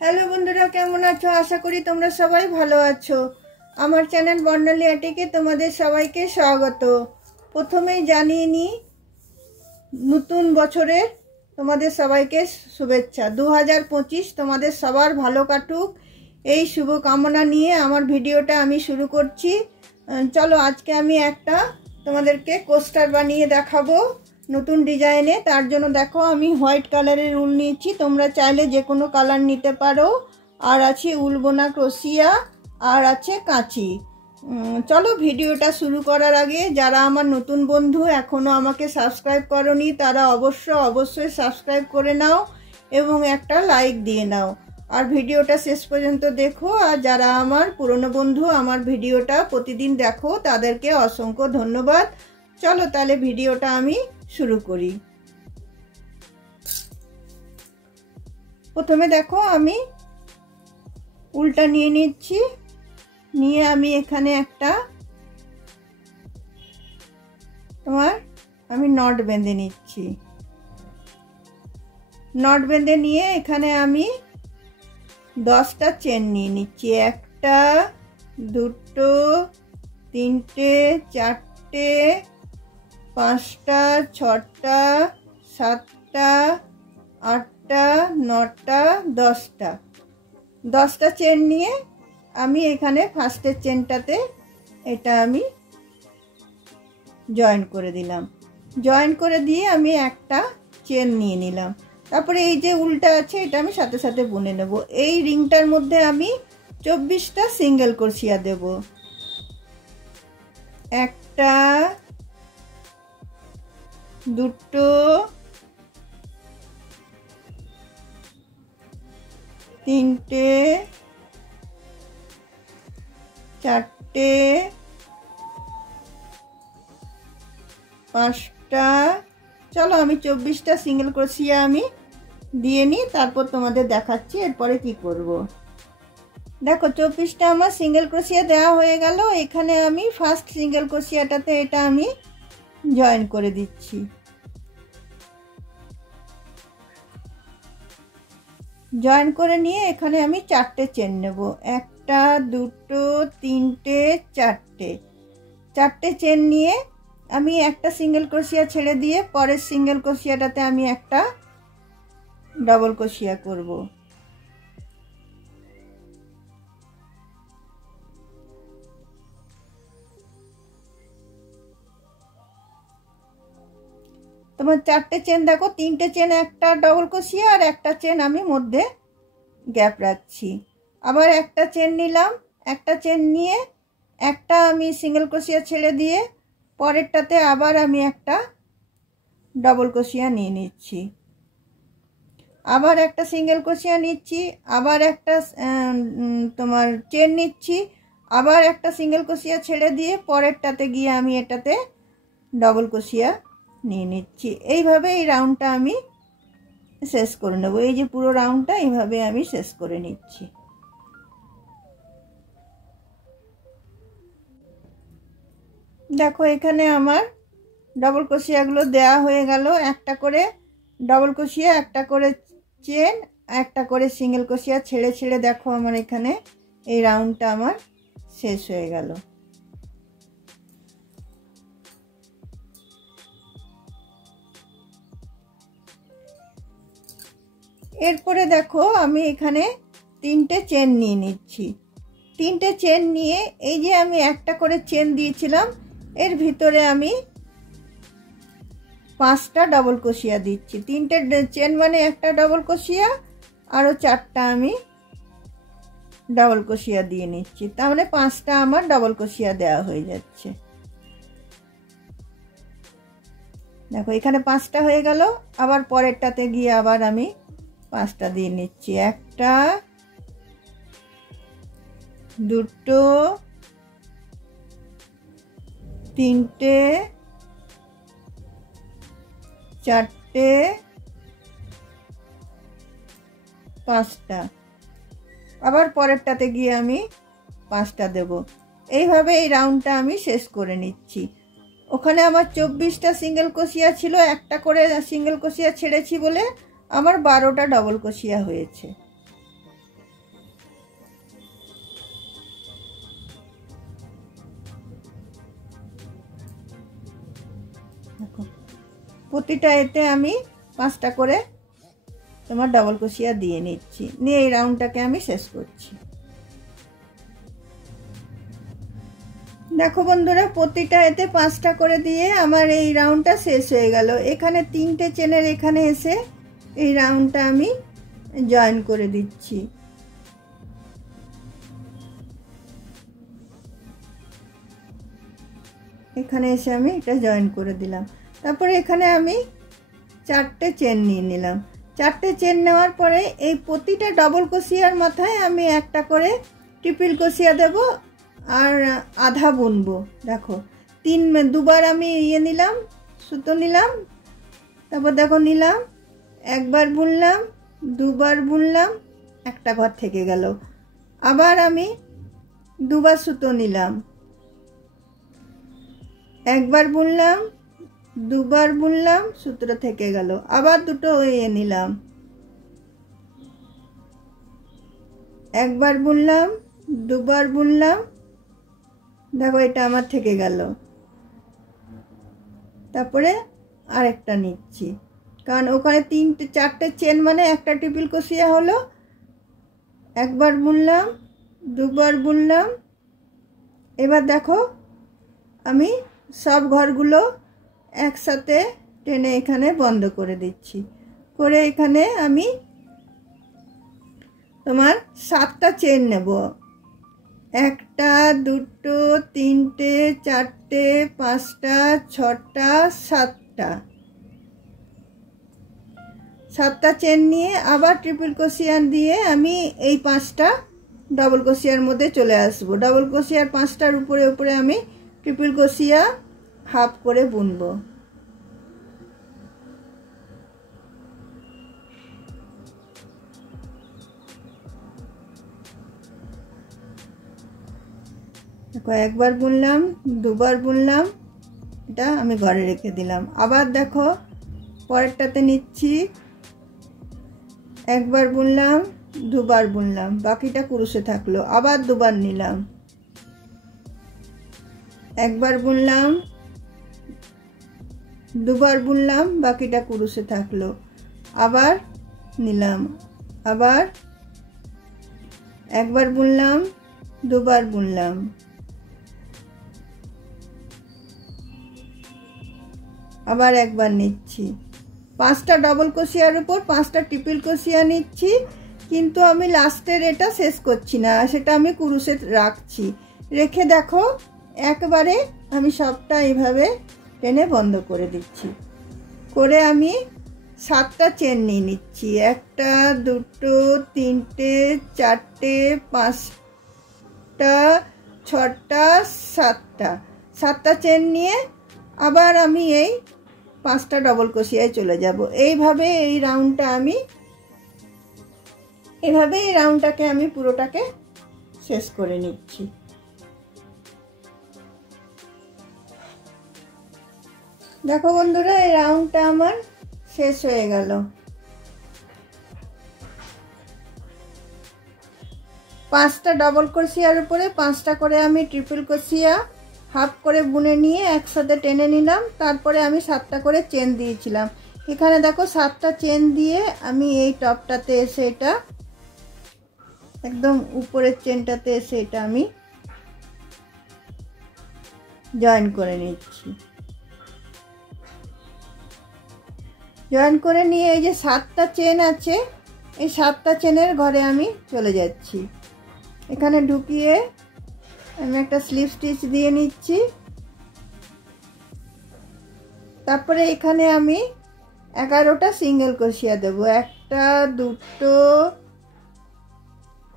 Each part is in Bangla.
হ্যালো বন্ধুরা, কেমন আছো? আশা করি তোমরা সবাই ভালো আছো। আমার চ্যানেল বর্ণালী আর্টিকে তোমাদের সবাইকে স্বাগত। প্রথমেই জানিয়ে নিই নতুন বছরের তোমাদের সবাইকে শুভেচ্ছা। 2025 তোমাদের সবার ভালো কাটুক, এই শুভ কামনা নিয়ে আমার ভিডিওটা আমি শুরু করছি। চলো, আজকে আমি একটা তোমাদেরকে কোস্টার বানিয়ে দেখাবো নতুন ডিজাইনে। তার জন্য দেখো, আমি হোয়াইট কালারের উল নিয়েছি, তোমরা চাইলে যে কোনো কালার নিতে পারো। আর আছে উল বোনা ক্রোশিয়া, আর আছে কাঁচি। চলো, ভিডিওটা শুরু করার আগে যারা আমার নতুন বন্ধু এখনও আমাকে সাবস্ক্রাইব করোনি তারা অবশ্যই সাবস্ক্রাইব করে নাও এবং একটা লাইক দিয়ে নাও। আর ভিডিওটা শেষ পর্যন্ত দেখো। আর যারা আমার পুরনো বন্ধু আমার ভিডিওটা প্রতিদিন দেখো তাদেরকে অসংখ্য ধন্যবাদ। চলো তাহলে ভিডিওটা আমি শুরু করি। প্রথমে দেখো, আমি উলটা নিয়ে নিচ্ছি, নিয়ে আমি এখানে একটা আমি নট বেঁধে নিচ্ছি। নট বেঁধে নিয়ে এখানে আমি 10টা চেন নিয়ে নিচ্ছি। 1টা 2টো 3টে 4টে 5টা 6টা 7টা 8টা 9টা 10টা চেন নিয়ে আমি এখানে ফার্স্টের চেনটাতে এটা আমি জয়েন করে দিলাম। জয়েন করে দিয়ে আমি একটা চেন নিয়ে নিলাম। তারপরে এই যে উলটা আছে এটা আমি সাথে সাথে বুনে নেব। এই রিংটার মধ্যে আমি 24টা সিঙ্গেল ক্রোশিয়া দেব। 1টা 2টো 3টে 4টে 5টা। চলো, আমি 24টা সিঙ্গেল ক্রোশিয়া আমি দিয়ে নিই, তারপর তোমাদের দেখাচ্ছি এরপরে কি করব। দেখো, 24টা আমার সিঙ্গেল ক্রোশিয়া দেওয়া হয়ে গেল। এখানে আমি ফার্স্ট সিঙ্গেল ক্রোশিয়াটাতে এটা আমি জয়েন করে দিচ্ছি। জয়েন করে নিয়ে এখানে আমি 4টে চেন নেব। 1টা 2টো 3টে 4টে চেন নিয়ে আমি একটা সিঙ্গেল ক্রোশিয়া ছেড়ে দিয়ে পরের সিঙ্গেল ক্রোশিয়াটাতে আমি একটা ডবল ক্রোশিয়া করব। তোমার 4টে চেন দেখো, 3টে চেন একটা ডবল ক্রোশিয়া আর একটা চেন আমি মধ্যে গ্যাপ রাখছি। আবার একটা চেন নিলাম, একটা চেন নিয়ে একটা আমি সিঙ্গেল ক্রোশিয়া ছেড়ে দিয়ে পরেরটাতে আবার আমি একটা ডবল ক্রোশিয়া নিয়ে নিচ্ছি। আবার একটা সিঙ্গেল ক্রোশিয়া নিচ্ছি, আবার একটা তোমার চেন নিচ্ছি, আবার একটা সিঙ্গেল ক্রোশিয়া ছেড়ে দিয়ে পরেরটাতে গিয়ে আমি এটাতে ডবল ক্রোশিয়া নিয়ে নিচ্ছি। এইভাবে এই রাউন্ডটা আমি শেষ করে নেব। এই যে পুরো রাউন্ডটা এইভাবে আমি শেষ করে নিচ্ছি। দেখো, এখানে আমার ডবল ক্রোশিয়াগুলো দেয়া হয়ে গেল। একটা করে ডবল ক্রোশিয়া, একটা করে চেন, একটা করে সিঙ্গেল ক্রোশিয়া ছেড়ে ছেড়ে দেখো আমার এখানে এই রাউন্ডটা আমার শেষ হয়ে গেল। এরপরে দেখো, আমি এখানে 3টে চেন নিয়ে নিচ্ছি। 3টে চেন নিয়ে এই যে আমি একটা করে চেন দিয়েছিলাম এর ভিতরে আমি 5টা ডবল ক্রোশিয়া দিচ্ছি। 3টে চেন মানে একটা ডবল ক্রোশিয়া, আরও 4টা আমি ডবল ক্রোশিয়া দিয়ে নিচ্ছি। তার মানে 5টা আমার ডবল ক্রোশিয়া দেওয়া হয়ে যাচ্ছে। দেখো, এখানে 5টা হয়ে গেল। আবার পরেরটাতে গিয়ে আবার আমি 5টা দিয়ে নিচ্ছি। 1টা 2টো 3টে 4টে 5টা। আবার পরেরটাতে গিয়ে আমি 5টা দেব। এইভাবে এই রাউন্ডটা আমি শেষ করে নিচ্ছি। ওখানে আমার 24টা সিঙ্গেল ক্রোশিয়া ছিল, একটা করে সিঙ্গেল ক্রোশিয়া ছেড়েছি বলে আমার 12টা ডবল ক্রোশিয়া হয়েছে। দেখো প্রতিটা এতে আমি 5টা করে তোমার ডাবল ক্রোশিয়া দিয়ে নিচ্ছি, নিয়ে এই রাউন্ডটাকে আমি শেষ করছি। দেখো বন্ধুরা প্রতিটা এতে 5টা করে দিয়ে আমার এই রাউন্ডটা শেষ হয়ে গেল। এখানে 3টে চেনের এখানে এসে এই রাউন্ডটা আমি জয়েন করে দিচ্ছি। এখানে এসে আমি এটা জয়েন করে দিলাম। তারপরে এখানে আমি 4টে চেন নিয়ে নিলাম। 4টে চেন নেওয়ার পরে এই প্রতিটা ডবল ক্রোশিয়ার মাথায় আমি একটা করে ট্রিপল ক্রোশিয়া দেব আর আধা বুনবো। দেখো দুবার আমি নিলাম, সুতো নিলাম, তারপর দেখো নিলাম, একবার বুনলাম, দুবার বুনলাম, একটা ঘর থেকে গেল। আবার আমি দুবার সুতো নিলাম, একবার বুনলাম, দুবার বুনলাম, সুতোটা থেকে গেল। আবার দুটো নিলাম, একবার বুনলাম, দুবার বুনলাম, দেখো এটা আমার থেকে গেল। তারপরে আরেকটা নিচ্ছি, কারণ ওখানে 4টে চেন মানে একটা ট্রিপল ক্রোশিয়া হলো। একবার বুনলাম, দুবার বুনলাম। এবার দেখো আমি সব ঘরগুলো একসাথে টেনে এখানে বন্ধ করে দিচ্ছি। করে এখানে আমি তোমার 7টা চেন নেব। 1টা, 2টো, 3টে, 4টে, 5টা, 6টা, 7টা চেন নিয়ে আবার ট্রিপল ক্রোশিয়া দিয়ে আমি এই 5টা ডাবল ক্রোশিয়ার মধ্যে চলে আসব। ডাবল ক্রোশিয়ার 5টার উপরে উপরে আমি ট্রিপল ক্রোশিয়া হাফ করে বুনবো। দেখো একবার বুনলাম, দুবার বুনলাম, এটা আমি ঘরে রেখে দিলাম। আবার দেখো পরেরটাতে নিচ্ছি, একবার বুনলাম, দুবার বুনলাম, বাকিটা কুরুশে থাকলো। আবার দুবার নিলাম, একবার বুনলাম, দুবার বুনলাম, বাকিটা কুরুশে থাকলো। আবার নিলাম, আবার একবার বুনলাম, দুবার বুনলাম, আবার একবার নিচ্ছি। 5টা ডবল ক্রোশিয়ার উপর 5টা ট্রিপল ক্রোশিয়া নিচ্ছি, কিন্তু আমি লাস্টের এটা শেষ করছি না, সেটা আমি কুরুশে রাখছি। রেখে দেখো একবারে আমি সবটা এইভাবে টেনে বন্ধ করে দিচ্ছি। করে আমি 7টা চেন নিয়ে নিচ্ছি। 1টা, 2টো, 3টে, 4টে, 5টা, 6টা, 7টা চেন নিয়ে আবার আমি এই 5টা ডবল ক্রোশিয়ায় চলে যাব। এইভাবে এই রাউন্ডটাকে আমি পুরোটাকে শেষ করে নিচ্ছি। দেখো বন্ধুরা এই রাউন্ডটা আমার শেষ হয়ে গেল। 5টা ডবল ক্রোশিয়ার উপরে 5টা করে আমি ট্রিপল ক্রোশিয়া হাফ করে বুনে নিয়ে একসাথে টেনে নিলাম। তারপরে আমি 7টা করে চেন দিয়েছিলাম। এখানে দেখো 7টা চেন দিয়ে আমি এই টপটাতে এসে এটা একদম উপরের চেনটাতে এসে এটা আমি জয়েন করে নিচ্ছি। জয়েন করে নিয়ে এই যে 7টা চেন আছে, এই 7টা চেনের ঘরে আমি চলে যাচ্ছি। এখানে ঢুকিয়ে আমি একটা স্লিপ স্টিচ দিয়ে নিচ্ছি। তারপরে এখানে আমি 11টা সিঙ্গেল ক্রোশিয়া দেব। 1টা, 2টো,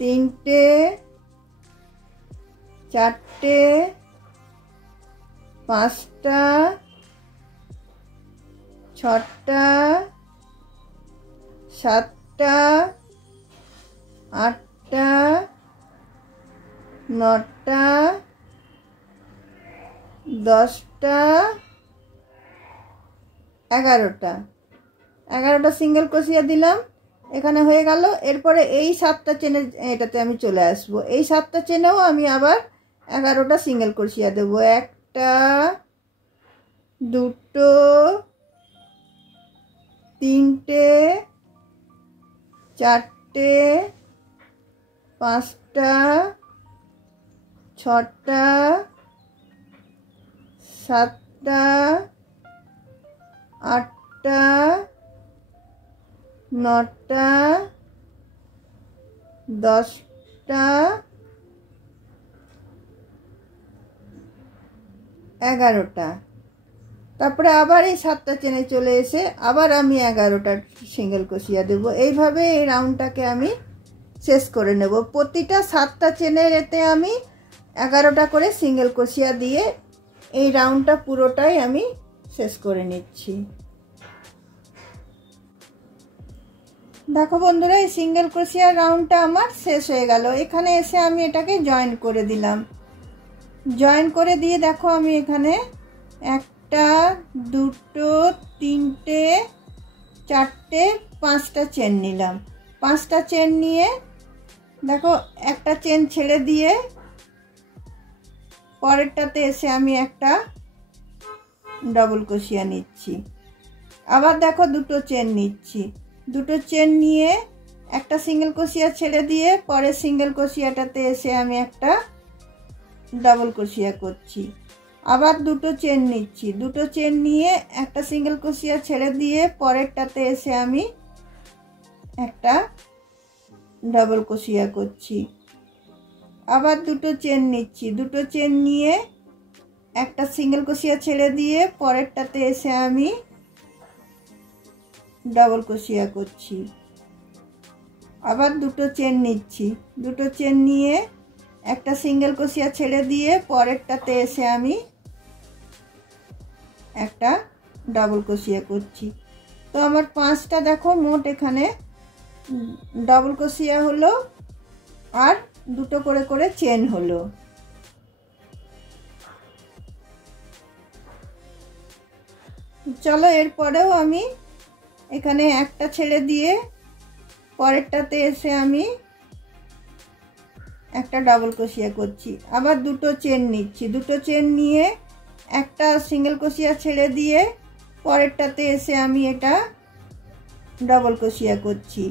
3টে, 4টে, 5টা, 6টা, 7টা, 8টা, 9টা, 10টা, 11টা সিঙ্গেল ক্রোশিয়া দিলাম। এখানে হয়ে গেল। এরপরে এই 7টা চেনের এটাতে আমি চলে আসব। এই 7টা চেনেও আমি আবার 11টা সিঙ্গেল ক্রোশিয়া দেব। 1টা, দুটো, তিনটে, চারটে, পাঁচটা, ছটা, সাতটা, আটটা, নটা, দশটা, 11টা। তারপরে আবার এই 7টা চেনে চলে এসে আবার আমি 11টা সিঙ্গেল ক্রোশিয়া দেব। এইভাবে এই রাউন্ডটাকে আমি শেষ করে নেব। প্রতিটা 7টা চেনের এতে আমি 11টা করে সিঙ্গেল ক্রোশিয়া দিয়ে এই রাউন্ডটা পুরোটাই আমি শেষ করে নিচ্ছি। দেখো বন্ধুরা, এই সিঙ্গেল ক্রোশিয়া রাউন্ডটা আমার শেষ হয়ে গেল। এখানে এসে আমি এটাকে জয়েন করে দিলাম। জয়েন করে দিয়ে দেখো আমি এখানে একটা, দুটো, তিনটে, চারটে, 5টা চেন নিলাম। 5টা চেন নিয়ে দেখো একটা চেন ছেড়ে দিয়ে পরেরটাতে এসে আমি একটা ডবল ক্রোশিয়া নিচ্ছি। আবার দেখো দুটো চেন নিচ্ছি। দুটো চেন নিয়ে একটা সিঙ্গেল ক্রোশিয়া ছেড়ে দিয়ে পরের সিঙ্গেল ক্রোশিয়াটাতে এসে আমি একটা ডবল ক্রোশিয়া করছি। আবার দুটো চেন নিচ্ছি। দুটো চেন নিয়ে একটা সিঙ্গেল ক্রোশিয়া ছেড়ে দিয়ে পরেরটাতে এসে আমি একটা ডবল ক্রোশিয়া করছি। আবার দুটো চেন নিচ্ছি। দুটো চেন নিয়ে একটা সিঙ্গেল ক্রোশিয়া ছেড়ে দিয়ে পরেরটাতে এসে আমি ডবল ক্রোশিয়া করছি। আবার দুটো চেন নিচ্ছি। দুটো চেন নিয়ে একটা সিঙ্গেল ক্রোশিয়া ছেড়ে দিয়ে পরেরটাতে এসে আমি একটা ডবল ক্রোশিয়া করছি। তো আমার 5টা দেখো মোট এখানে ডবল ক্রোশিয়া হলো আর দুটো করে করে চেন হলো। চলো এরপরেও আমি এখানে একটা ছেড়ে দিয়ে পরেরটাতে এসে আমি একটা ডবল ক্রোশিয়া করছি। আবার দুটো চেন নিচ্ছি। দুটো চেন নিয়ে একটা সিঙ্গেল ক্রোশিয়া ছেড়ে দিয়ে পরেরটাতে এসে আমি এটা ডবল ক্রোশিয়া করছি।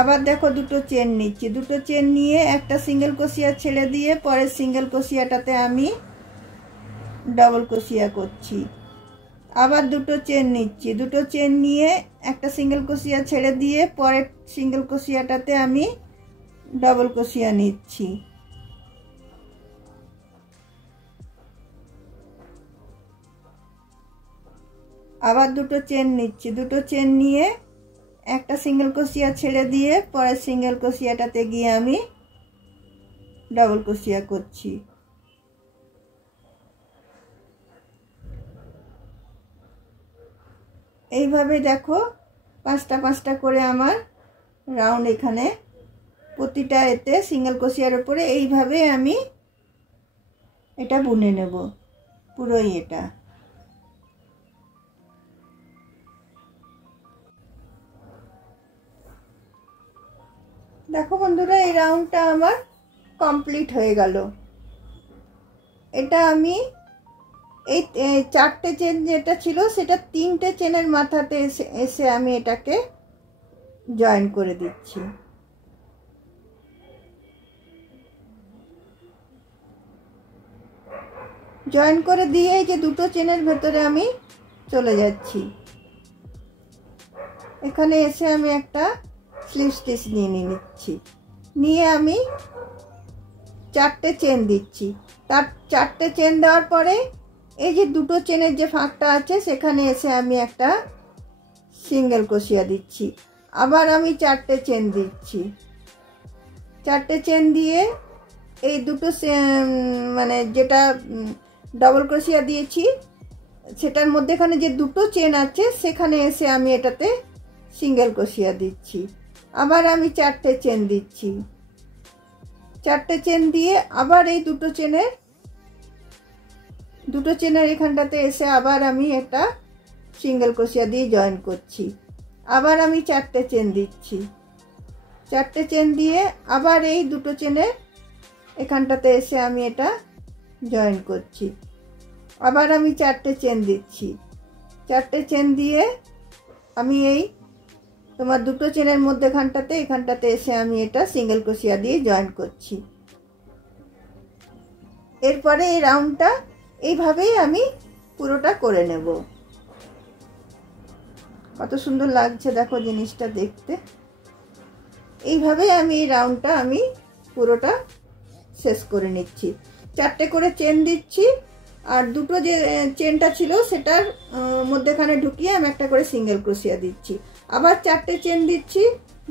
আবার দেখো দুটো চেন নিচ্ছি। দুটো চেন নিয়ে একটা সিঙ্গেল ক্রোশিয়া ছেড়ে দিয়ে পরের সিঙ্গেল ক্রোশিয়াটাতে আমি ডবল ক্রোশিয়া করছি। আবার দুটো চেন নিচ্ছি। দুটো চেন নিয়ে একটা সিঙ্গেল ক্রোশিয়া ছেড়ে দিয়ে পরের সিঙ্গেল ক্রোশিয়াটাতে আমি ডবল ক্রোশিয়া নিচ্ছি। আবার দুটো চেন নিচ্ছি। দুটো চেন নিয়ে একটা সিঙ্গেল ক্রোশিয়া ছেড়ে দিয়ে পরের সিঙ্গেল ক্রোশিয়াটাতে গিয়ে আমি ডবল ক্রোশিয়া করছি। এইভাবে দেখো 5টা 5টা করে আমার রাউন্ড এখানে প্রতিটা এতে সিঙ্গেল ক্রোশিয়ার উপরে এইভাবে আমি এটা বুনে নেব পুরোই এটা। দেখো বন্ধুরা, এই রাউন্ডটা আমার কমপ্লিট হয়ে গেল। এটা আমি এই 4টে চেন যেটা ছিল সেটা 3টে চেনের মাথাতে এসে আমি এটাকে জয়েন করে দিচ্ছি। জয়েন করে দিয়ে এই যে দুটো চেনের ভেতরে আমি চলে যাচ্ছি। এখানে এসে আমি একটা স্লিপ স্টিচ নিয়ে নিচ্ছি। নিয়ে আমি 4টে চেন দিচ্ছি। তার 4টে চেন দেওয়ার পরে এই যে দুটো চেনের যে ফাঁকটা আছে সেখানে এসে আমি একটা সিঙ্গেল ক্রোশিয়া দিচ্ছি। আবার আমি 4টে চেন দিচ্ছি। 4টে চেন দিয়ে এই দুটো মানে যেটা ডবল ক্রোশিয়া দিয়েছি সেটার মধ্যেখানে যে দুটো চেন আছে সেখানে এসে আমি এটাতে সিঙ্গেল ক্রোশিয়া দিচ্ছি। আবার আমি 4টে চেন দিচ্ছি। 4টে চেন দিয়ে আবার এই দুটো চেনের এখানটাতে এসে আবার আমি এটা সিঙ্গেল ক্রোশিয়া দিয়ে জয়েন করছি। আবার আমি 4টে চেন দিচ্ছি। 4টে চেন দিয়ে আবার এই দুটো চেনের এখানটাতে এসে আমি এটা জয়েন করছি। আবার আমি 4টে চেন দিচ্ছি। 4টে চেন দিয়ে আমি এই তোমার দুটো চেনের মধ্যেখানটাতে এখানটাতে এসে আমি এটা সিঙ্গেল ক্রোশিয়া দিয়ে জয়েন করছি। এরপরে এই রাউন্ডটা এইভাবেই আমি পুরোটা করে নেব। কত সুন্দর লাগছে দেখো জিনিসটা দেখতে। এইভাবেই আমি এই রাউন্ডটা আমি পুরোটা শেষ করে নিচ্ছি। 4টে করে চেন দিচ্ছি, আর দুটো যে চেনটা ছিল সেটার মধ্যেখানে ঢুকিয়ে আমি একটা করে সিঙ্গেল ক্রোশিয়া দিচ্ছি। আবার 4টে চেন দিচ্ছি,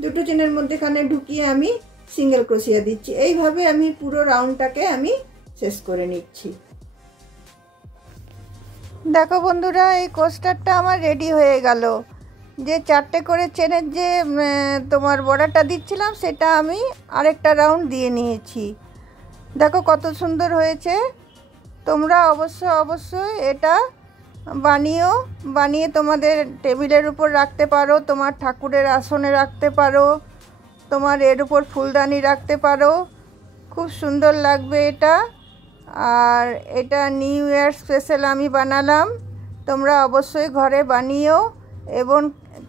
দুটো চেনের মধ্যেখানে ঢুকিয়ে আমি সিঙ্গেল ক্রোশিয়া দিচ্ছি। এইভাবে আমি পুরো রাউন্ডটাকে আমি শেষ করে নিচ্ছি। দেখো বন্ধুরা, এই কোস্টারটা আমার রেডি হয়ে গেল। যে 4টে করে চেনের যে তোমার বর্ডারটা দিচ্ছিলাম সেটা আমি আরেকটা রাউন্ড দিয়ে নিয়েছি। দেখো কত সুন্দর হয়েছে। তোমরা অবশ্যই এটা বানিয়ে তোমাদের টেবিলের উপর রাখতে পারো, তোমার ঠাকুরের আসনে রাখতে পারো, তোমার এর উপর ফুলদানি রাখতে পারো। খুব সুন্দর লাগবে এটা। আর এটা নিউ ইয়ার স্পেশাল আমি বানালাম। তোমরা অবশ্যই ঘরে বানিও এবং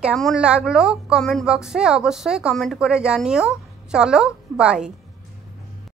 কেমন লাগলো কমেন্ট বক্সে অবশ্যই কমেন্ট করে জানিও। চলো বাই।